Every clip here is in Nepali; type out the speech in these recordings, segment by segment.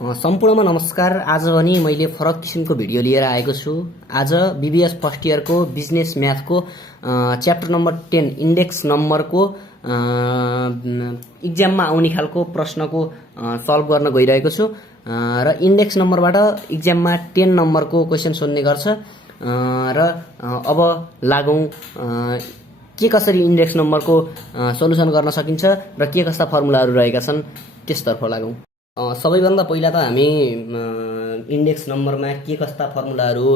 सम्पूर्णमा नमस्कार। आज पनि मैले फरक किसिमको भिडियो लिएर आएको छु। आज BBS first इयरको business म्याथको chapter number 10 index नम्बरको इक्जाममा आउने खालको प्रश्नको सल्भ गर्न गइरहेको छु र इन्डेक्स नम्बरबाट इक्जाममा 10 नम्बरको क्वेशन सोध्ने गर्छ र अब लागौं के कसरी इन्डेक्स नम्बरको सोलुसन गर्न सकिन्छ र के कस्ता फर्मुलाहरू रहेका छन् त्यसतर्फ लागौं। सबैभन्दा पहिला त हामी इन्डेक्स नम्बरमा के कस्ता फर्मुलाहरू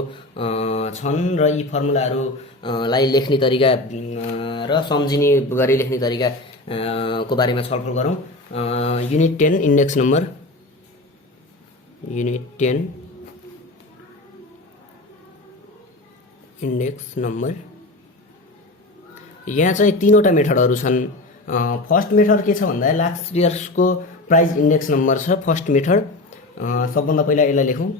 छन् र यी फर्मुलाहरूलाई लेख्ने तरिका र सम्झिने गरी लेख्ने तरिका को बारेमा छलफल गरौँ। Unit 10 index number, unit 10 index number. यहाँ चाहिँ तीनवटा मेथडहरू छन्। फर्स्ट मेथड के छ भन्दा लास्ट इयर्सको प्राइस इन्डेक्स नम्बर छ फर्स्ट मेथड। सबभन्दा पहिला यसलाई लेखौँ।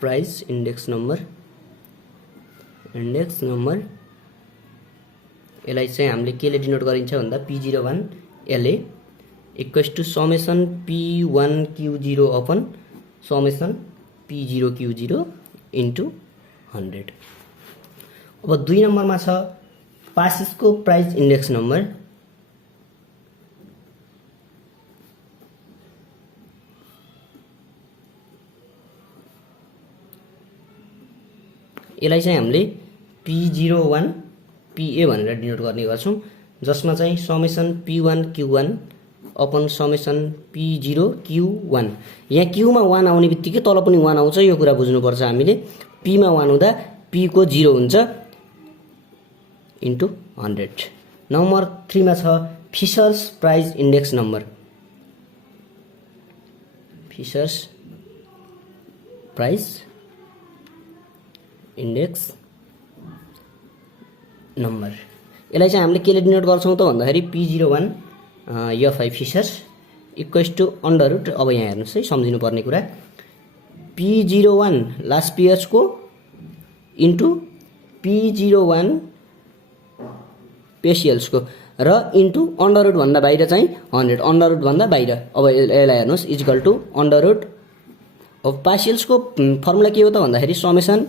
प्राइस इन्डेक्स नम्बर, यसलाई चाहिँ हामीले केले डिनोट गरिन्छ भन्दा P01 LA equals to summation P1 Q0 upon summation P0 Q0 into 100। अब 2 नम्बरमा छ पासिसको प्राइस इन्डेक्स नम्बर। यसलाई चाहिँ हामीले P01 PA भनेर डिनोट गर्ने गर्छौं, जसमा चाहिँ summation P1 Q1 upon summation P0 Q1। यहाँ Q मा 1 आउने बित्तिकै तल पनि 1 आउँछ, यो कुरा बुझ्नुपर्छ हामीले। P मा 1 हुँदा P को 0 हुन्छ इन्टु 100। नम्बर 3 मा छ Fisher's price index number. Fisher's price index number, यसलाई चाहिँ हामीले केले डिनोट गर्छौं त भन्दाखेरि P01 FI Fisher's equals to under root. अब यहाँ हेर्नुस् है, सम्झिनु पर्ने कुरा P01 लास्ट इयर्सको इन्टु P01 पेसियल्सको र इन्टु अन्डर रुट भन्दा बाहिर चाहिँ 100, अन्डर रुट भन्दा बाहिर। अब यसलाई हेर्नुस् इक्वल टु अन्डर रुट। अब पार्शियल्सको फर्मुला के हो त भन्दाखेरि summation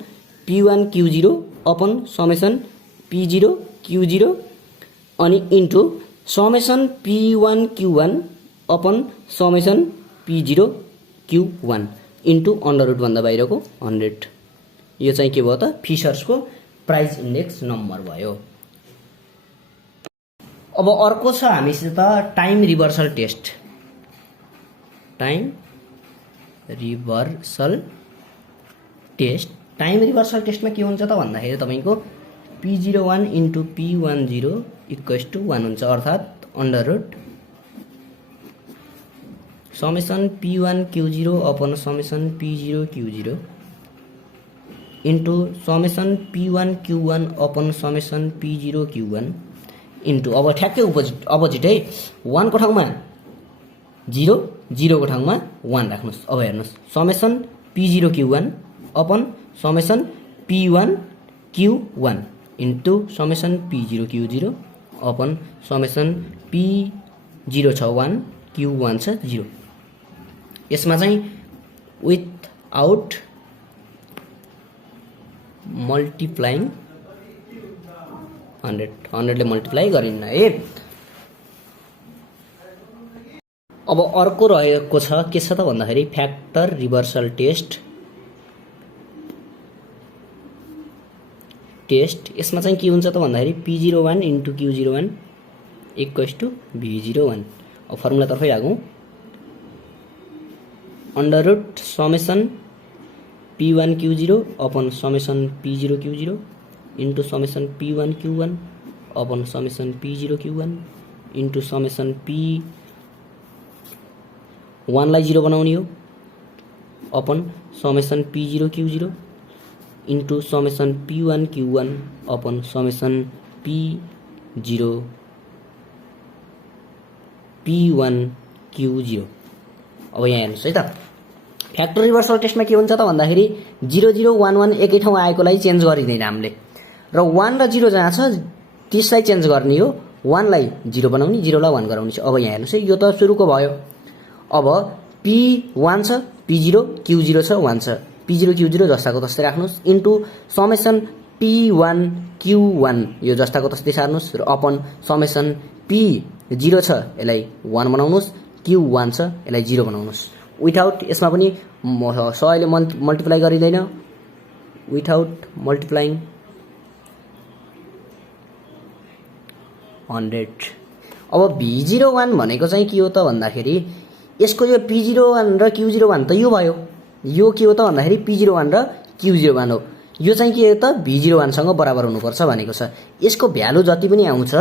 P1 Q0 upon summation P0 Q0 अनि into summation P1 Q1 upon summation P0 Q1 into under root भन्दा बाहिरको 100। यो चाहिँ के भयो त फिशर्सको प्राइस इन्डेक्स नम्बर भयो। अब अर्को छ हामीसित time reversal test. Time reversal test, time reversal टेस्टमा के हुन्छ त भन्दाखेरि तपाईको P01 into P10 equals to 1 हुन्छ, अर्थात् under root summation P1 Q0 upon summation P0 Q0 into summation P1 Q1 upon summation P0 Q1 into अब ठ्याक्कै अपोजिट है, 1 को ठाउँमा 0, 0 को ठाउँमा 1 राख्नुस्। अब हेर्नुस् summation P0 Q1 upon summation P1 Q1 into summation P0 Q0 upon summation P0 छ 1 Q1 छ 0। यसमा चाहिँ विथआउट मल्टिप्लाइङ 100 ले मल्टिप्लाई गरिन्न है। अब अर्को रहेको छ के छ त भन्दाखेरि फ्याक्टर रिभर्सल टेस्ट। यसमा चाहिँ के हुन्छ त भन्दाखेरि P01 into Q01 equals to V01। अब फर्मुला तर्फै लागौँ। Under root summation P1 Q0 upon summation P0 Q0 into summation P1 Q1 upon summation P0 Q1 into summation P1 लाई 0 बनाउने हो upon summation P0 Q0 into summation P1 Q1 upon summation P1 Q0। अब यहाँ हेर्नुस् है त फ्याक्टर रिभर्सल टेस्टमा के हुन्छ त भन्दाखेरि 0 0 1 1 एकै ठाउँ आएकोलाई चेन्ज गरिदैन हामीले, र 1 र 0 जहाँ छ त्यसलाई चेन्ज गर्ने हो 1 लाई 0 बनाउने, 0 लाई 1 गराउने छ। अब यहाँ हेर्नुस् है, यो त सुरुको भयो। अब P1 छ, P0 Q0 छ, 1 छ। P0 Q0 जस्ताको तस्तै राख्नुस् इन्टु समेसन P1 Q1 यो जस्ताको तस्तै सार्नुस् र अपन समेसन P0 छ यसलाई 1 बनाउनुस्, Q1 छ यसलाई 0 बनाउनुस्। विथआउट यसमा पनि 100 ले मल्टिप्लाई गरिदैन, विथआउट मल्टिप्लाइङ 100। अब V01 भनेको चाहिँ के हो त भन्दाखेरि यसको यो P01 र Q01 त यो भयो। यो के हो त भन्दाखेरि P01 र Q01 हो। यो चाहिँ के हो त V01 सँग बराबर हुनुपर्छ भनेको छ। यसको भ्यालु जति पनि आउँछ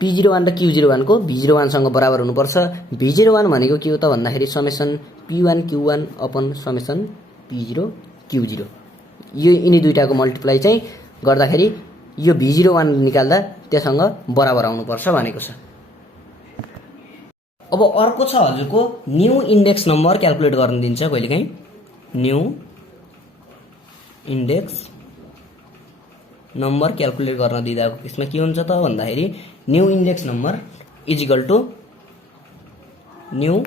P01 र Q01 को V01 सँग बराबर हुनुपर्छ। V01 भनेको के हो त भन्दाखेरि summation P1 Q1 upon summation P0 Q0। यो यिनी दुईटाको मल्टिप्लाई चाहिँ गर्दाखेरि यो V01 निकाल्दा त्यससँग बराबर आउनुपर्छ भनेको छ। अब अर्को छ हजुरको न्यू इन्डेक्स नम्बर क्याल्कुलेट गर्न दिन्छ कहिलेकाहीँ। न्यू इन्डेक्स नम्बर क्याल्कुलेट गर्न दिँदाको केसमा के हुन्छ त भन्दाखेरि new index number is equal to new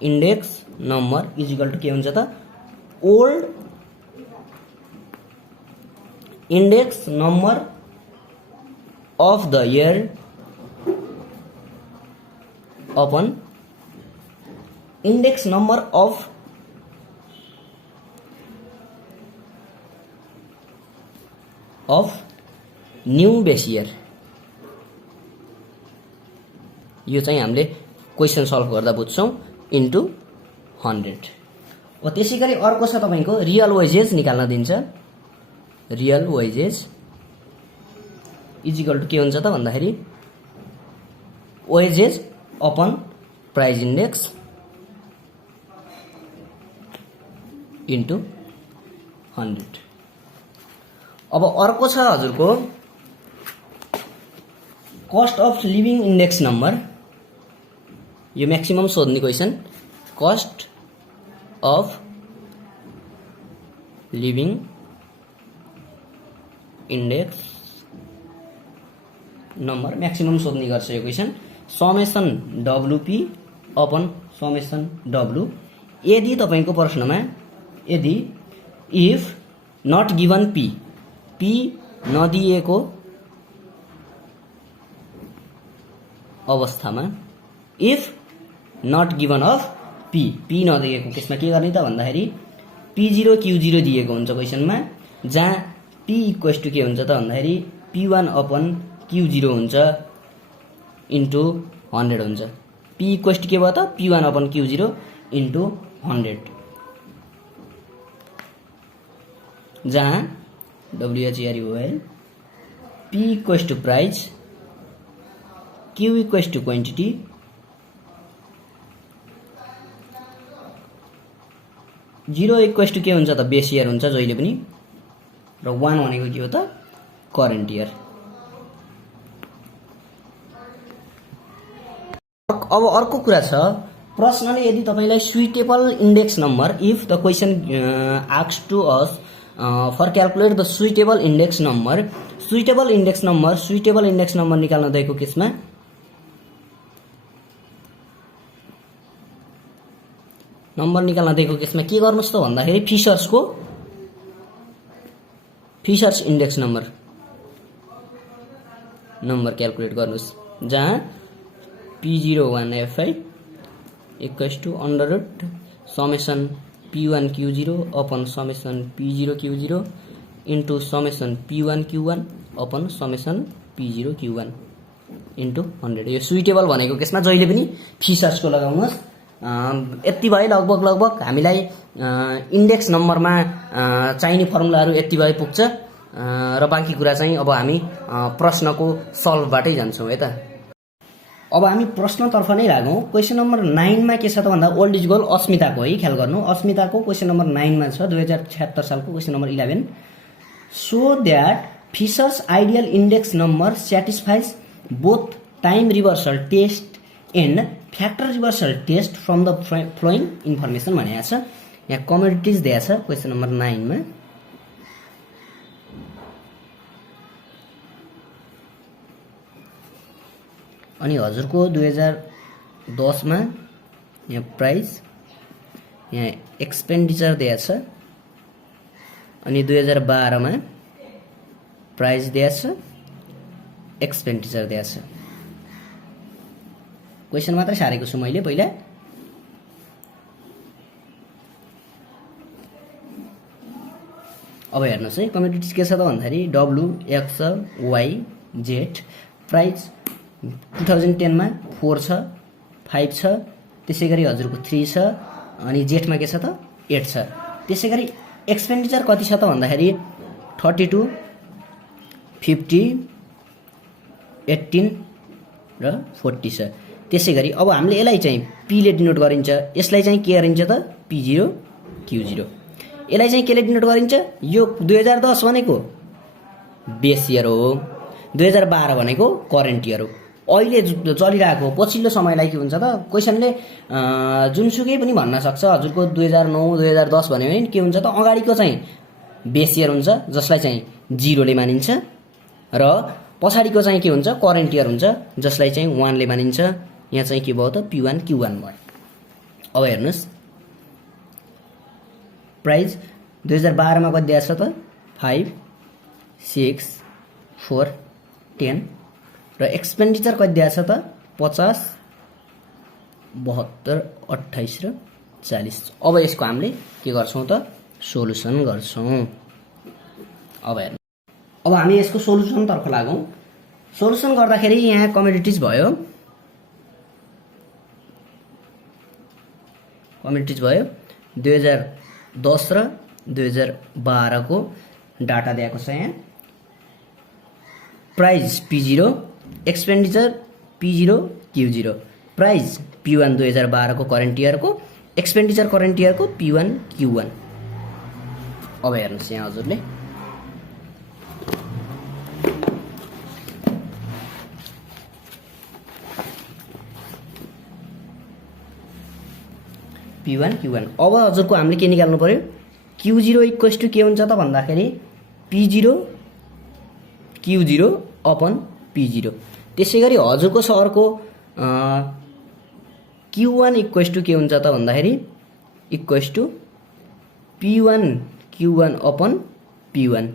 index number is equal to के हुन्छ त old index number of the year upon index number of new base year. यो चाहिँ हामीले क्वेशन सल्भ गर्दा बुझ्छौं इन्टु 100। अब त्यसैगरी अर्को छ तपाईको रियल वेजेस निकाल्न दिन्छ। Real wages is equal to के हुन्छ त भन्दाखेरि wages upon price index into 100। अब अर्को छ हजुरको cost of living index number. यो मैक्सिमम सोध्ने question cost of living index number maximum सोध्ने गर्छ यो question. Summation WP upon summation W। यदि तपाईको प्रश्नमा यदि इफ नट गिवन P नदिएको अवस्थामा if not given of P नदिएको केसमा के गर्ने त भन्दाखेरि P0 Q0 दिएको हुन्छ क्वेशनमा, जहाँ P इक्वल्स टु के हुन्छ त भन्दाखेरि P1 अपन Q0 हुन्छ इन्टु 100 हुन्छ। P इक्वल्स टु के भयो त P1 अपन Q0 इन्टु 100, जहाँ WHERE भयो P equals to price, Q equals to quantity, zero equals to के हुन्छ त बेस इयर हुन्छ जहिले पनि, र 1 भनेको के हो त करेन्ट इयर। अब अर्को कुरा छ प्रश्नले यदि तपाईलाई suitable index number if the question asks to us for calculate the suitable index number, suitable index number निकाल्न दिएको केसमा के गर्नुस् त भन्दाखेरि फिशर्स इंडेक्स नम्बर क्याल्कुलेट गर्नुस्, जहाँ P01FI equals to under root summation P1 Q0 upon summation P0 Q0 into summation P1 Q1 upon summation P0 Q1 into 100। यो सुइटेबल भनेको केसमा जहिले पनि फिशर्सको लगाउनुहोस्। यति भए लगभग हामीलाई इन्डेक्स नम्बरमा चाहिने फर्मुलाहरू यति भए पुग्छ, र बाँकी कुरा चाहिँ अब हामी प्रश्नको सल्भबाटै जान्छौँ है त। अब हामी प्रश्नतर्फ नै लागौँ। क्वेशन नम्बर 9 मा के छ त भन्दा ओल्ड इज गोल्ड अस्मिताको है, ख्याल गर्नु। अस्मिताको क्वेशन नम्बर 9 मा छ 2076 सालको question number 11। So that Fisher's ideal index number satisfies both time reversal test and factor reversal test from the following information भनेको छ। यहाँ कमोडिटीज दिएको छ क्वेशन नम्बर 9 मा। अनि हजुरको 2010 मा यहाँ प्राइस, यहाँ एक्सपेन्डिचर दिएको छ, अनि 2012 मा प्राइस दिएको छ, एक्सपेन्डिचर दिएको छ। क्वेसन मात्रै सारेको छु मैले पहिला। अब हेर्नुहोस् है, कमोडिटिज के छ त भन्दाखेरि W X Y Z. Price 2010 मा 4 छ, 5 छ, त्यसै गरी हजुरको 3 छ, अनि जेठमा के छ त 8 छ। त्यसै गरी एक्सपेन्डिचर कति छ त भन्दाखेरि 32, 50, 18 र 40 छ। त्यसै गरी अब हामीले यसलाई चाहिँ पी ले डिनोट गरिन्छ, यसलाई चाहिँ के गरिन्छ त P0 Q0। यसलाई चाहिँ केले डिनोट गरिन्छ, यो 2010 भनेको बेस इयर हो, 2012 भनेको करेन्ट इयर हो। अहिले चलिरहेको पछिल्लो समयलाई के हुन्छ त क्वेसनले जुनसुकै पनि भन्न सक्छ। हजुरको 2009 2010 भन्यो भने के हुन्छ त अगाडिको चाहिँ बेस इयर हुन्छ जसलाई चाहिँ 0 ले मानिन्छ, र पछाडिको चाहिँ के हुन्छ करेन्ट इयर हुन्छ जसलाई चाहिँ 1 ले मानिन्छ। यहाँ चाहिँ के भयो त P1 Q1 भयो। अब हेर्नुस्, प्राइस 2012 मा कति दिएको छ त 5, 6, 4, 10, र एक्सपेन्डिचर कति दिएको छ त 50, 72, 28 र 40। अब यसको हामीले के गर्छौं त सोलुसन गर्छौं। अब हेर्नु, अब हामी यसको सोलुसन तर्फ लागौं। सोलुसन गर्दाखेरि यहाँ कमोडिटिज भयो, कमोडिटिज भयो 2010 र 2012 को डाटा दिएको छ। यहाँ price P0, expenditure P0 Q0, price P1 2012 को करेन्ट इयर को, एक्सपेन्डिचर करेन्ट इयर को P1 Q1। अब हेर्नुस् यहाँ हजुरले P1 Q1। अब हजुरको हामीले के निकाल्नु पर्यो, Q0 इक्वल्स टु के हुन्छ त भन्दाखेरि P0 Q0 अपन P0। त्यसै गरी हजुरको सरको Q1 इक्वल्स टु के हुन्छ त भन्दाखेरि equals to P1 Q1 upon P1।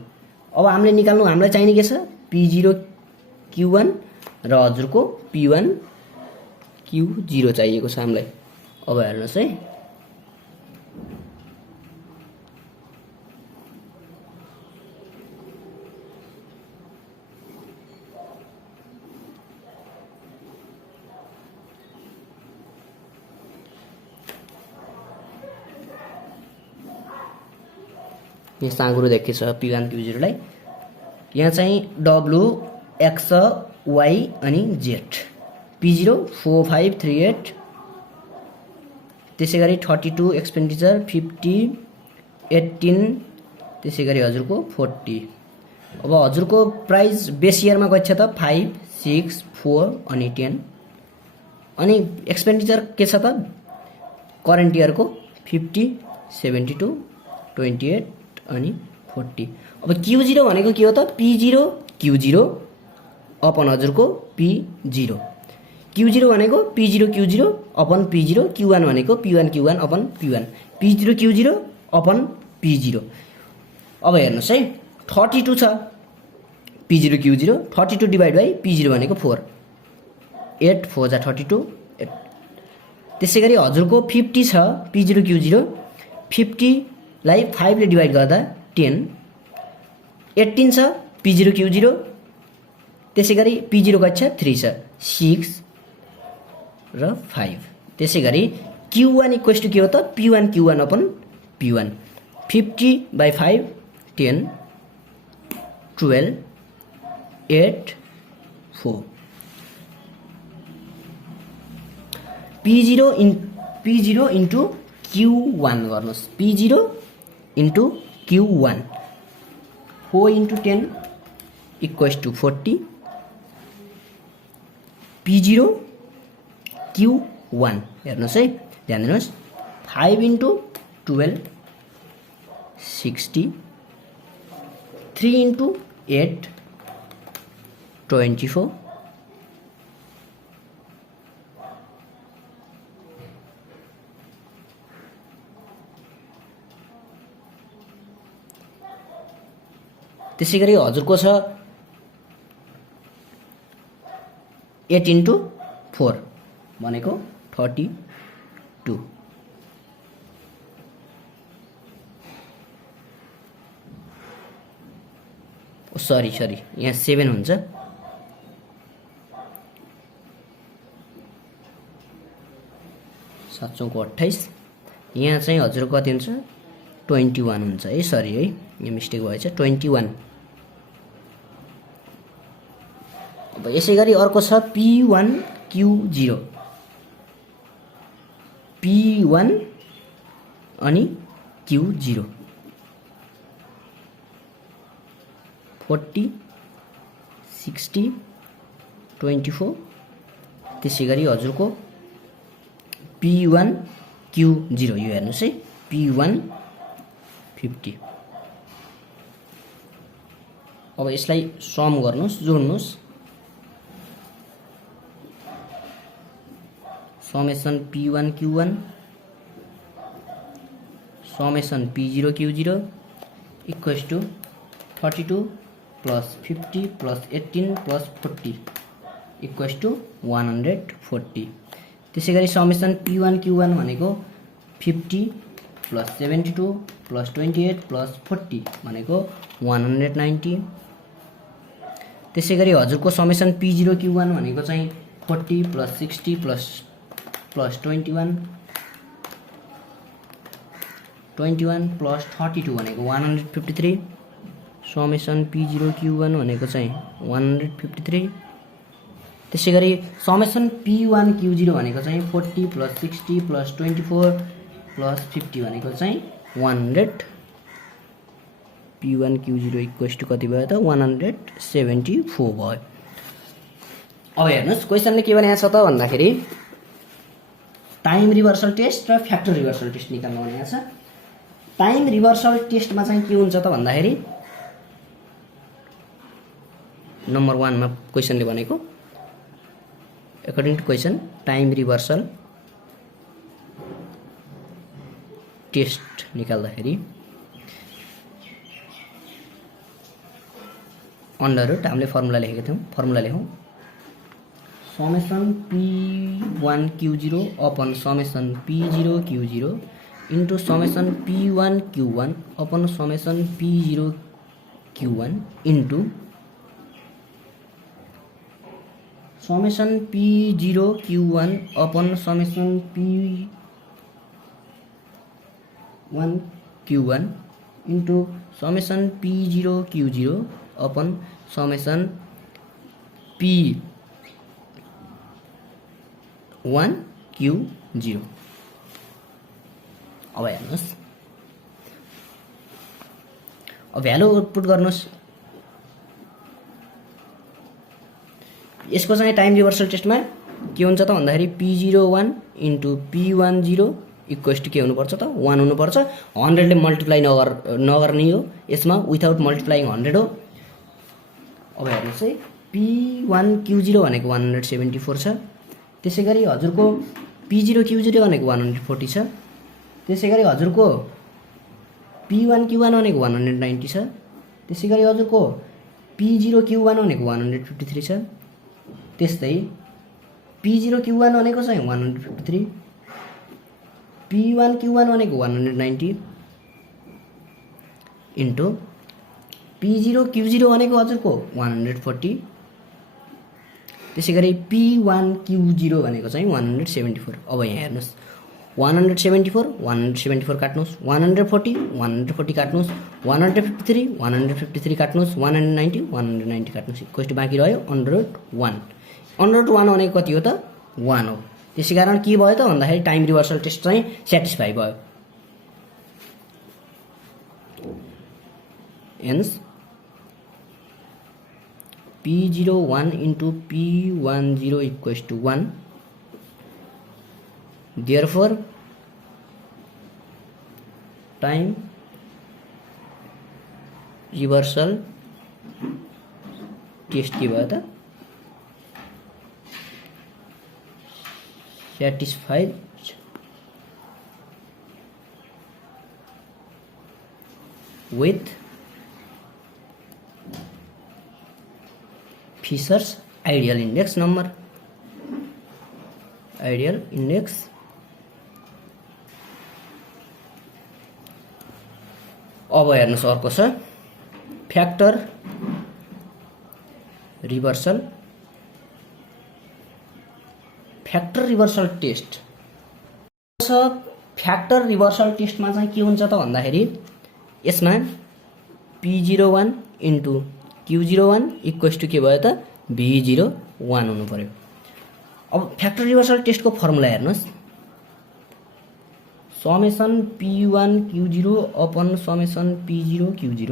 अब हामीले निकाल्नु, हामीलाई चाहिने के छ P0 Q1 र हजुरको P1 Q0 चाहिएको छ हामीलाई। अब हेर्नुस् है, यहाँ साँगुरो देखेको छ P1 Q0 लाई। यहाँ चाहिँ डब्लु एक्स वाई अनि जेड। P0 4, 5, 3, 8, त्यसै गरी 32 एक्सपेन्डिचर, 50, 18, त्यसै गरी हजुरको 40। अब हजुरको प्राइस बेस इयरमा कति छ त 5, 6, 4 अनि 10, अनि एक्सपेन्डिचर के छ त करेन्ट इयरको 50, 72, 28 अनि 40। अब Q0 भनेको के हो त P0 Q0 अपन हजुरको P0। Q0 भनेको P0 Q0 upon P0, Q1 भनेको P1 Q1 upon P1, P0 Q0 upon P0। अब हेर्नुस् है, 32 छ P0 Q0, 32 divide by P0 भनेको 4, 8 4 जा 32, 8। त्यसै गरी हजुरको 50 छ P0 Q0, 50 लाई 5 ले डिभाइड गर्दा 10, 18 छ P0 Q0, त्यसै गरी P0 कति छ 3 छ, 6 र 5। त्यसै गरी Q1 इक्वल्स टु के हो त P1 Q1 upon P1। 50 by 5 10, 12, 8, 4। P0 into Q1 गर्नुहोस्, P0 into Q1, 4 into 10 equals to 40, P0 Q1। हेर्नुहोस् है, ध्यान दिनुहोस्, 5 इन्टु 12 60, 3 इन्टु 8 24, त्यसै गरी हजुरको छ 8 × 4 भनेको 32। सरी यहाँ 7 हुन्छ। 7 चौको 28, यहाँ चाहिँ हजुरको कति हुन्छ 21 हुन्छ है। सरी है, यहाँ मिस्टेक भएछ, 21। अब यसै गरी अर्को छ P1Q0, P1 अनि Q0 40, 60, 24। त्यसै गरी हजुरको P1Q0 यो हेर्नुहोस् है, P1 50। अब यसलाई सम गर्नुहोस्, जोड्नुहोस्। Summation P1Q1 summation P0Q0 equals to 32 plus 50 plus 18 plus 40 equals to 140। त्यसै गरी समेसन P1Q1 भनेको 50 प्लस 72 प्लस 28 प्लस 40 भनेको 190। त्यसै गरी हजुरको समेसन P0Q1 भनेको चाहिँ 40 प्लस 60 प्लस 21 प्लस 32 भनेको 153। समेसन P0Q1 भनेको चाहिँ 153। त्यसै गरी समेसन P1Q0 भनेको चाहिँ 40 प्लस 60 प्लस 24 प्लस 50 भनेको चाहिँ 100। P1Q0 इक्वल्स टू कति भयो त 174 भयो। अब हेर्नुहोस् क्वेसनले के भनेको छ त भन्दाखेरि टाइम रिभर्सल टेस्ट र फ्याक्टर रिभर्सल टेस्ट निकाल्नु भनेको छ। टाइम रिभर्सल टेस्टमा चाहिँ के हुन्छ त भन्दाखेरि नम्बर 1 मा क्वेसनले भनेको according to question time reversal test निकाल्दाखेरि अन्डर रुट हामीले फर्मुला लेखेका थियौँ, फर्मुला लेखौँ। Summation P1Q0 upon summation P0Q0 into summation P1Q1 upon summation P0Q1 into summation P0Q1 upon summation P1Q1 into summation P0Q0 upon summation P1Q0। अब हेर्नुहोस्, अब भ्यालु पुट गर्नुहोस्। यसको चाहिँ टाइम रिभर्सल टेस्टमा के हुन्छ त भन्दाखेरि P01 into P10 equals two के हुनुपर्छ त 1 हुनुपर्छ। 100 ले मल्टिप्लाई नगर्ने हो यसमा, विथआउट मल्टिप्लाइङ 100 हो। अब हेर्नुहोस् है, P1Q0 भनेको 174 छ। त्यसै गरी हजुरको P0Q0 भनेको 140 छ। त्यसै गरी हजुरको P1Q1 भनेको 190 छ। त्यसै गरी हजुरको P0Q1 भनेको 153 छ। त्यस्तै P0Q1 भनेको चाहिँ 153, P1Q1 भनेको 190 इन्टु P0Q0 भनेको हजुरको 140। त्यसै गरी P1Q0 भनेको चाहिँ 174। अब यहाँ हेर्नुहोस् 174 काट्नुहोस्, 140 काट्नुहोस्, 153 काट्नुहोस्, 190 काट्नुहोस्, इक्वल्स टू बाँकी रह्यो √1। √1 भनेको कति हो त 1 हो। त्यसै कारण के भयो त भन्दाखेरि टाइम रिभर्सल टेस्ट चाहिँ सेटिस्फाई भयो। Hence P01 into P10 equals to 1। Therefore time reversal test के भयो त satisfied with Fisher's ideal index number, ideal index. अब हेर्नुहोस् अर्को छ factor reversal, factor reversal test छ। फ्याक्टर रिभर्सल टेस्टमा चाहिँ के हुन्छ त भन्दाखेरि यसमा P01 into Q01 equals to के भयो त V01 हुनु पर्यो। अब फ्याक्टर रिभर्सल टेस्टको फर्मुला हेर्नुहोस्, summation P1 Q0 upon summation P0 Q0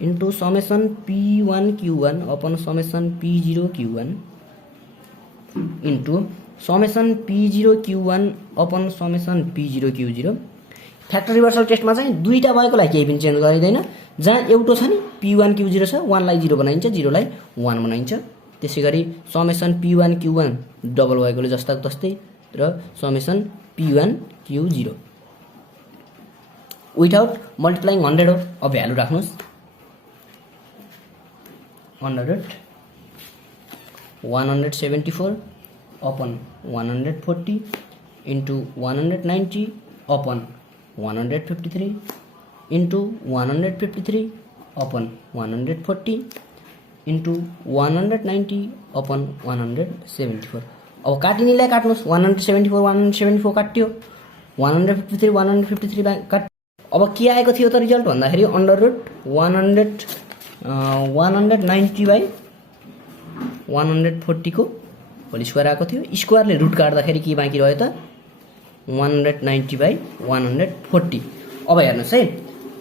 into summation P1 Q1 upon summation P0 Q1 into summation P0 Q1 upon summation P0 Q0। Factor reversal टेस्टमा चाहिँ दुईटा भएकोलाई केही पनि चेन्ज गरिँदैन, जहाँ एउटा छ नि P1 Q0 छ, 1 लाई 0 बनाइन्छ, 0 लाई 1 बनाइन्छ। त्यसै गरी समेसन P1 Q1 डबल भएकोले जस्ताको तस्तै र summation P1 Q0 without multiplying 100 हो। अब भ्यालु राख्नुहोस् 100 174 upon 140 into 190 upon 153 into 153 upon 140 into 190 upon 174। अब काटिनेलाई काट्नुहोस्, 174 काट्यो, 153 काट। अब के आएको थियो त रिजल्ट भन्दाखेरि अन्डर रुट 190 बाई 140 को होल स्क्वायर आएको थियो। स्क्वायरले रुट काट्दाखेरि के बाँकी रह्यो त 190 बाई 140। अब हेर्नुहोस् है,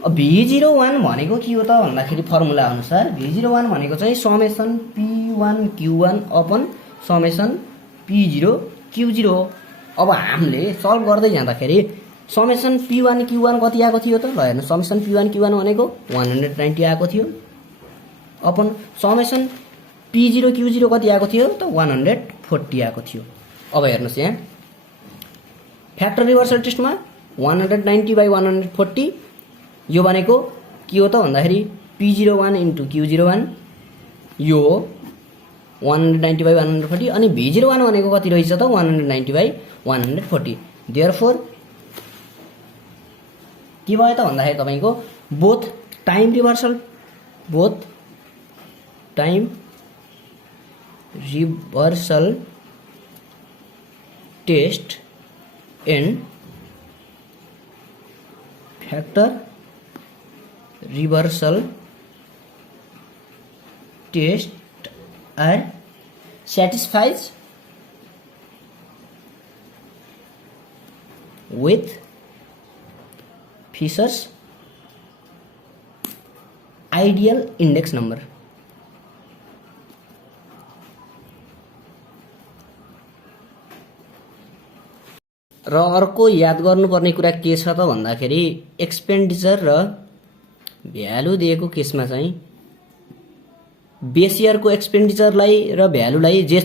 अब V01 भनेको के हो त भन्दाखेरि फर्मुला अनुसार V01 भनेको चाहिँ summation P1 Q1 upon summation P0 Q0 हो। अब हामीले सल्भ गर्दै जाँदाखेरि समेसन P1 Q1 कति आएको थियो त, ल हेर्नुहोस् समेसन P1 Q1 भनेको 190 आएको थियो अपन समेसन P0 Q0 कति आएको थियो त 140 आएको थियो। अब हेर्नुहोस् यहाँ फ्याक्टर रिभर्सल टेस्टमा 190 बाई 140 यो भनेको के हो त भन्दाखेरि P01 इन्टु Q01 यो 190 बाई 140 अनि V01 भनेको कति रहेछ त 190 बाई 140। देयरफोर के भयो त भन्दाखेरि तपाईको both time reversal test and factor reversal test are satisfies with Fisher's ideal index number। र अर्को याद गर्नुपर्ने कुरा के छ त भन्दाखेरि एक्सपेन्डिचर र भ्यालु दिएको केसमा चाहिँ बेस इयरको एक्सपेन्डिचरलाई र भ्यालुलाई जे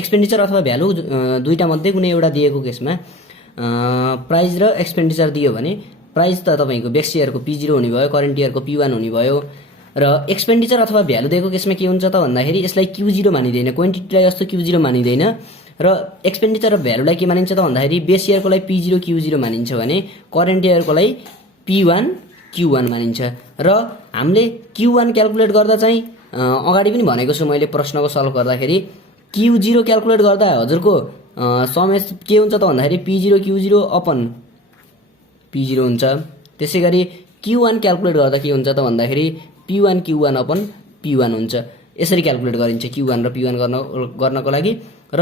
एक्सपेन्डिचर अथवा भ्यालु दुईटा मध्ये कुनै एउटा दिएको केसमा प्राइस र एक्सपेन्डिचर दियो भने प्राइस त तपाईको बेस इयरको P0 हुने भयो, करेन्ट इयरको P1 हुने भयो। र एक्सपेन्डिचर अथवा भ्यालु दिएको केसमा के हुन्छ त भन्दाखेरि यसलाई Q0 मानिदैन, क्वान्टिटीलाई जस्तो Q0 मानिदैन र एक्सपेन्डिचर र भ्यालुलाई के मानिन्छ त भन्दाखेरि बेस इयरकोलाई P0 Q0 मानिन्छ भने करेन्ट इयरकोलाई P1 Q1 मानिन्छ। र हामीले Q1 क्याल्कुलेट गर्दा चाहिँ अगाडि पनि भनेको छु मैले प्रश्नको सल्भ गर्दाखेरि Q0 क्याल्कुलेट गर्दा हजुरको समेस के हुन्छ त भन्दाखेरि P0 Q0 अपन P0 हुन्छ। त्यसै गरी Q1 क्याल्कुलेट गर्दा के हुन्छ त भन्दाखेरि P1 Q1 अपन P1 हुन्छ। यसरी क्याल्कुलेट गरिन्छ Q1 र P1 गर्नको लागि। र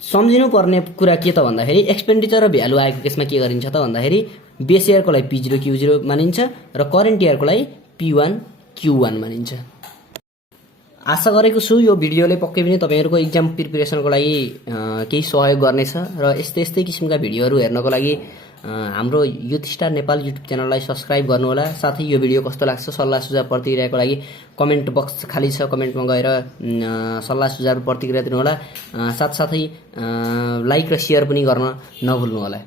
सम्झिनु पर्ने कुरा के त भन्दाखेरि एक्सपेन्डिचर र भ्यालु आएको केसमा के गरिन्छ त भन्दाखेरि बेस इयरकोलाई P0 Q0 मानिन्छ र करेन्ट इयरकोलाई P1 Q1 मानिन्छ। आशा गरेको छु यो भिडियोले पक्कै पनि तपाईहरुको एक्जाम प्रिपरेसनको लागि केही सहयोग गर्नेछ र यस्तै किसिमका भिडियोहरू हेर्नको लागि हाम्रो युथ स्टार नेपाल युट्युब च्यानललाई सब्स्क्राइब गर्नुहोला। साथै यो भिडियो कस्तो लाग्छ सल्लाह सुझाव प्रतिक्रियाको लागि कमेन्ट बक्स खाली छ, कमेन्टमा गएर सल्लाह सुझाव प्रतिक्रिया दिनुहोला। साथसाथै लाइक र शेयर पनि गर्न नभुल्नुहोला।